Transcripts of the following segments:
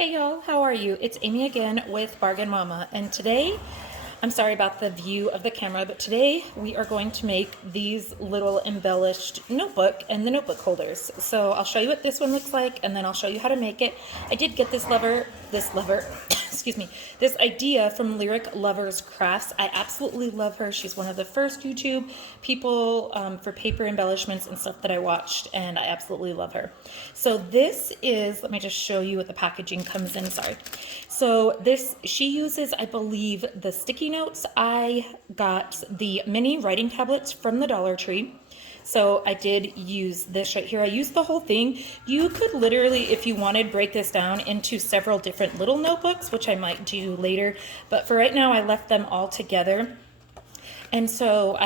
Hey y'all, how are you? It's Amy again with Bargain Mama, and today, I'm sorry about the view of the camera, but today we are going to make these little embellished notebook and the notebook holders. So I'll show you what this one looks like, and then I'll show you how to make it. I did get this excuse me, this idea from Lyric Lovers Crafts. I absolutely love her. She's one of the first YouTube people for paper embellishments and stuff that I watched, and I absolutely love her. So this is, let me just show you what the packaging comes in, sorry. So this, she uses, I believe, the sticky notes. I got the mini writing tablets from the Dollar Tree. So I did use this right here. I used the whole thing. You could literally, if you wanted, break this down into several different little notebooks, which I might do later. But for right now, I left them all together. And so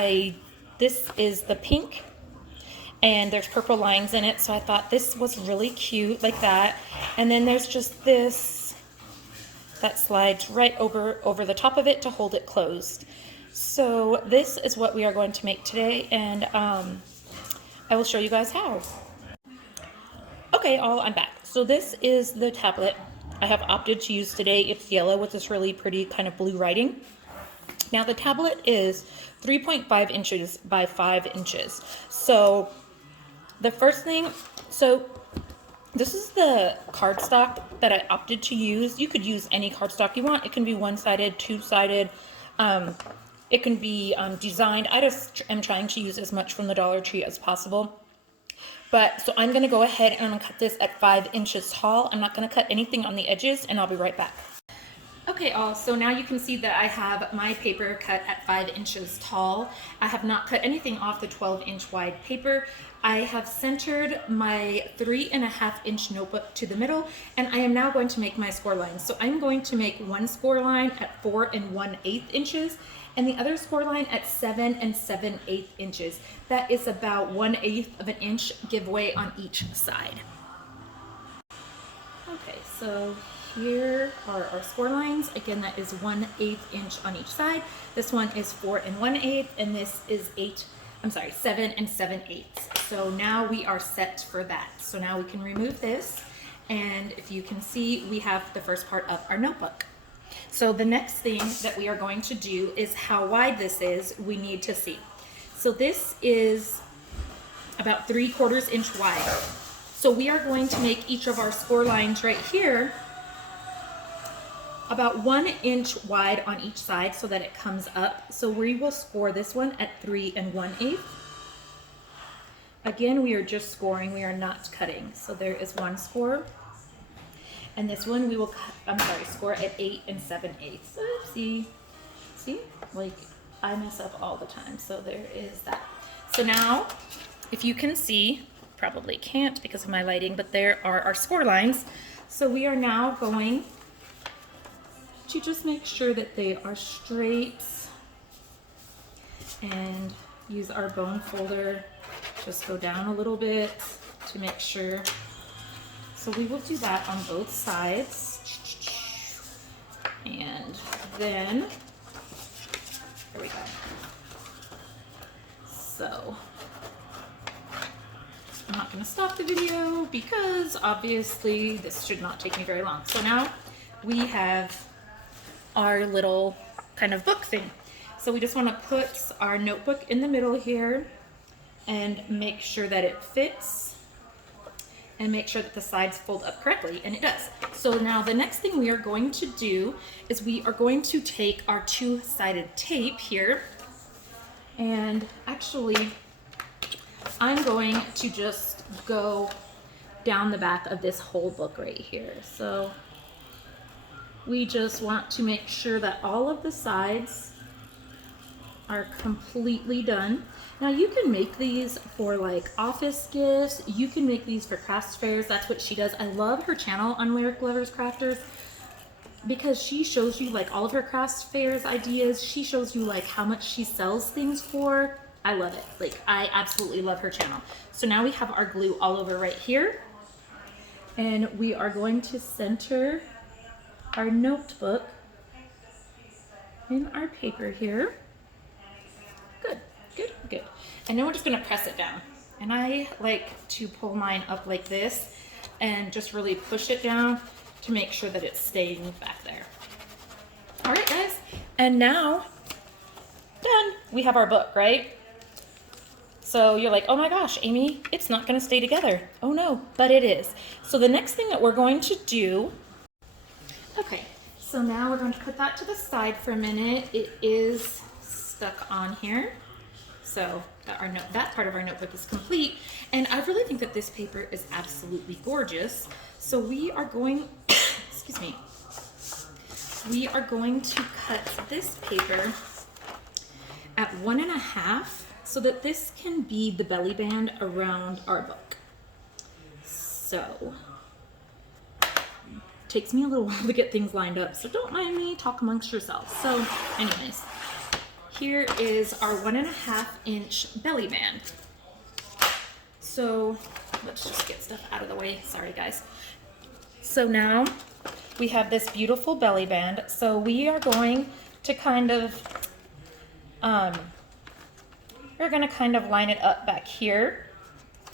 this is the pink, and there's purple lines in it. So I thought this was really cute like that. And then there's just this that slides right over the top of it to hold it closed. So this is what we are going to make today, and I will show you guys how. Okay, I'm back. So this is the tablet I have opted to use today. It's yellow with this really pretty kind of blue writing. Now the tablet is 3.5 inches by 5 inches. So the first thing, this is the cardstock that I opted to use. You could use any cardstock you want. It can be one-sided, two-sided. It can be designed. I just am trying to use as much from the Dollar Tree as possible. But so I'm going to go ahead and I'm going to cut this at 5 inches tall. I'm not going to cut anything on the edges, and I'll be right back. Okay, so now you can see that I have my paper cut at 5 inches tall. I have not cut anything off the 12-inch wide paper. I have centered my 3.5-inch notebook to the middle, and I am now going to make my score lines. So I'm going to make one score line at 4 1/8 inches, and the other score line at 7 7/8 inches. That is about 1/8 of an inch giveaway on each side. Okay, so here are our score lines. Again, that is 1/8 inch on each side. This one is 4 1/8, and this is 7 7/8. So now we are set for that. So now we can remove this, and if you can see, we have the first part of our notebook. So the next thing that we are going to do is how wide this is, we need to see. So this is about 3/4 inch wide. So we are going to make each of our score lines right here about 1 inch wide on each side so that it comes up. So we will score this one at 3 1/8. Again, we are just scoring, we are not cutting. So there is one score. And this one we will score at 8 7/8. Oopsie. See, like I mess up all the time. So there is that. So now, if you can see, probably can't because of my lighting, but there are our score lines. So we are now going to just make sure that they are straight and use our bone folder. Just go down a little bit to make sure. So we will do that on both sides. And then, here we go. So, I'm not gonna stop the video because obviously this should not take me very long. So now we have our little kind of book thing. So we just wanna put our notebook in the middle here and make sure that it fits and make sure that the sides fold up correctly, and it does. So now the next thing we are going to do is we are going to take our two-sided tape here, and actually I'm going to just go down the back of this whole book right here. So we just want to make sure that all of the sides are completely done. Now you can make these for like office gifts. You can make these for crafts fairs. That's what she does. I love her channel on Lyric Lovers Crafters because she shows you like all of her crafts fairs ideas. She shows you like how much she sells things for. I love it. Like I absolutely love her channel. So now we have our glue all over right here, and we are going to center our notebook in our paper here. Good. And then we're just gonna press it down. And I like to pull mine up like this and just really push it down to make sure that it's staying back there. All right, guys. And now, done. We have our book, right? So you're like, oh my gosh, Amy, it's not going to stay together. Oh no, but it is. So the next thing that we're going to do, okay, so now we're going to put that to the side for a minute. It is stuck on here. So that part of our notebook is complete. And I really think that this paper is absolutely gorgeous. So we are going, excuse me, we are going to cut this paper at 1.5 so that this can be the belly band around our book. So, takes me a little while to get things lined up, so don't mind me, talk amongst yourselves. So, anyways, here is our 1.5 inch belly band. So, let's just get stuff out of the way. Sorry, guys. So now we have this beautiful belly band. So we are going to kind of, we're going to kind of line it up back here.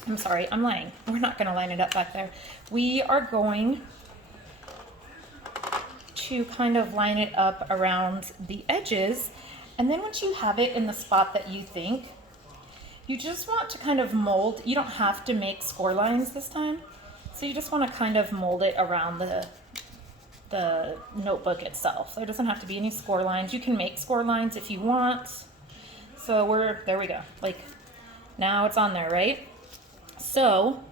I'm sorry, I'm lying. We're not going to line it up back there. We are going to kind of line it up around the edges. And then once you have it in the spot that you think, you just want to kind of mold. You don't have to make score lines this time. So you just want to kind of mold it around the notebook itself. There doesn't have to be any score lines. You can make score lines if you want. So there we go. Like now it's on there, right? So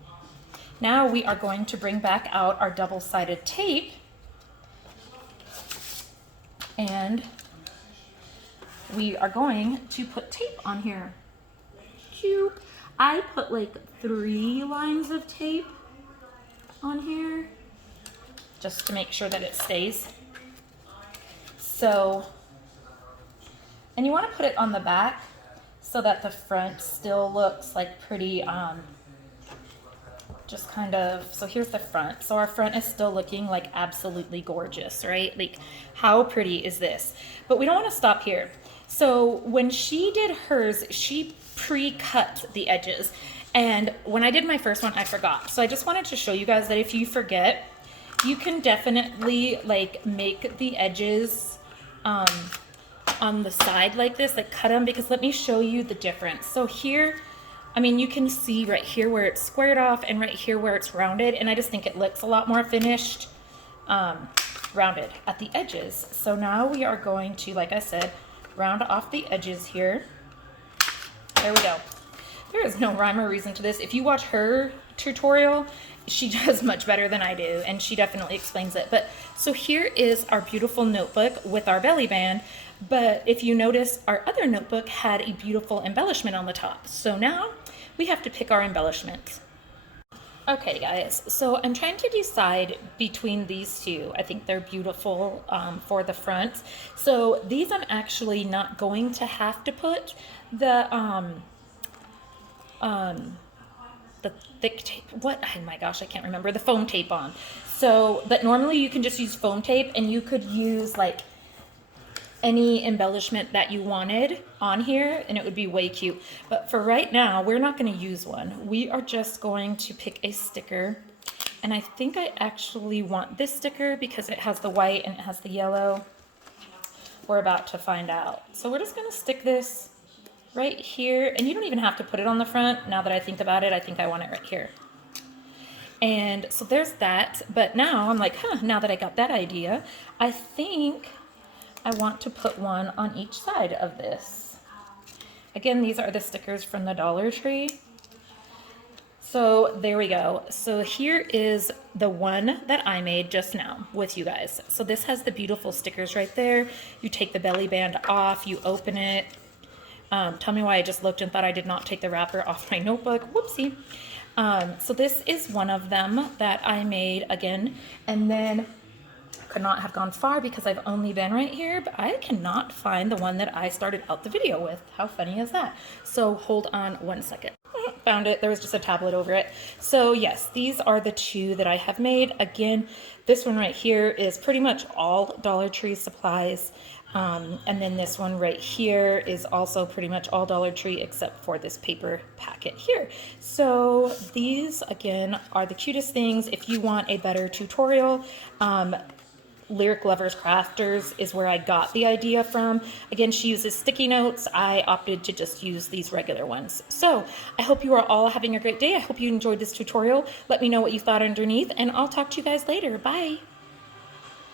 now we are going to bring back out our double-sided tape, and we are going to put tape on here. I put like 3 lines of tape on here just to make sure that it stays. So, and you want to put it on the back so that the front still looks like pretty, just kind of, so here's the front. So our front is still looking like absolutely gorgeous, right? Like how pretty is this? But we don't want to stop here. So when she did hers, she pre-cut the edges. And when I did my first one, I forgot. So I just wanted to show you guys that if you forget, you can definitely like make the edges on the side like this, like cut them, because let me show you the difference. So here, I mean, you can see right here where it's squared off and right here where it's rounded. And I just think it looks a lot more finished, rounded at the edges. So now we are going to, like I said, round off the edges here. There we go. There is no rhyme or reason to this. If you watch her tutorial, she does much better than I do, and she definitely explains it. But so here is our beautiful notebook with our belly band. But if you notice, our other notebook had a beautiful embellishment on the top. So now we have to pick our embellishment. Okay, guys, so I'm trying to decide between these two. I think they're beautiful for the front. So these I'm actually not going to have to put the thick tape, oh my gosh, I can't remember, the foam tape on. So, but normally you can just use foam tape, and you could use like any embellishment that you wanted on here, and it would be way cute. But for right now, we're not going to use one. We are just going to pick a sticker, and I think I actually want this sticker because it has the white and it has the yellow. We're about to find out. So we're just going to stick this right here, and you don't even have to put it on the front. Now that I think about it, I think I want it right here. And so there's that. But now I'm like, now that I got that idea, I think I want to put one on each side of this. Again, these are the stickers from the Dollar Tree. So there we go. So here is the one that I made just now with you guys. So this has the beautiful stickers right there. You take the belly band off, you open it. Tell me why I just looked and thought I did not take the wrapper off my notebook. Whoopsie. So this is one of them that I made again, and then could not have gone far because I've only been right here, but I cannot find the one that I started out the video with. How funny is that? So hold on one second. Found it. There was just a tablet over it. So yes, these are the two that I have made. Again, this one right here is pretty much all Dollar Tree supplies. And then this one right here is also pretty much all Dollar Tree except for this paper packet here. So these again are the cutest things. If you want a better tutorial, Lyric Lovers Crafters is where I got the idea from. Again, she uses sticky notes. I opted to just use these regular ones. So I hope you are all having a great day. I hope you enjoyed this tutorial. Let me know what you thought underneath, and I'll talk to you guys later. Bye.